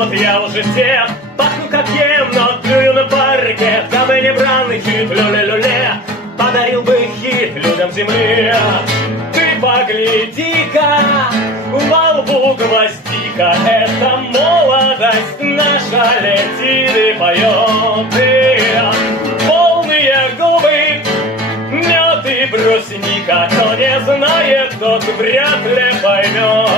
Вот я уже дед, пахну как ем, но плюю на паркет. Дабы не бранный хит, люле-люле, подарил бы хит людям земли. Ты погляди-ка, во лбу гвоздика, это молодость наша летит и поет. И полные губы, мед и брусника, кто не знает, тот вряд ли поймет.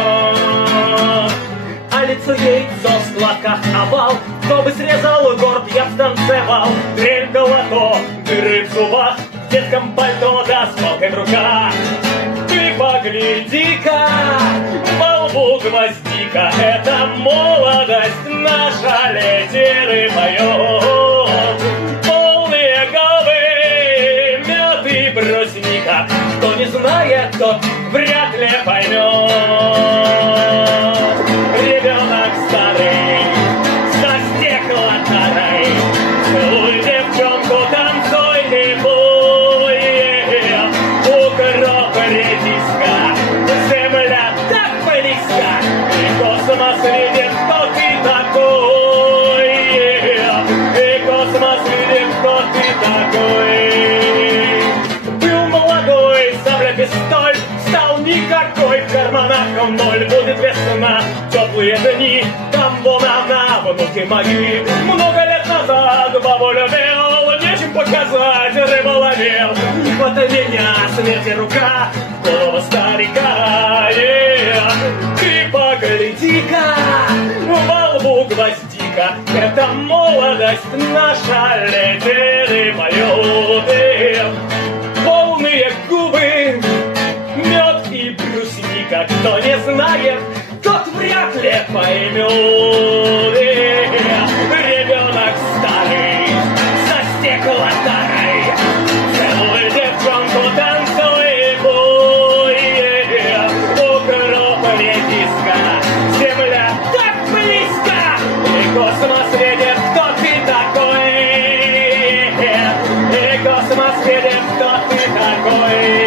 А лицо яйцо в складках овал, кто бы срезал горб, я б станцевал. Дрель колото, дыры в зубах, в детском пальто да с палкой в руках. Ты погляди-ка, во лбу гвоздика, это молодость наша летит и поет. Полные губы, мед и брусника, кто не знает, тот вряд ли поймет. Ребенок старый, со стеклотарой, целуй девчонку, танцуй и буй. Укроп редиска, земля так близко, и космос видит, кто ты такой. И космос видит, кто ты такой. Был молодой, сабля пистоль, стал никакой, в карманах ноль. Будет весна, теплые дни, там вон она, внуки мои. Много лет назад бабу любил, нечем показать, рыбу ловил. Вот и меня, смерти рука, голову старика. Ты погляди-ка, во лбу гвоздика, это молодость наша летит и поет. Полные губы, мед и брусника, кто не знает, тот вряд ли поймет. Ребенок старый, со стеклотарой, целуй девчонку, танцуй и буй. Укроп редиска, земля так близко, и космос видит, кто ты такой. И космос видит, кто ты такой.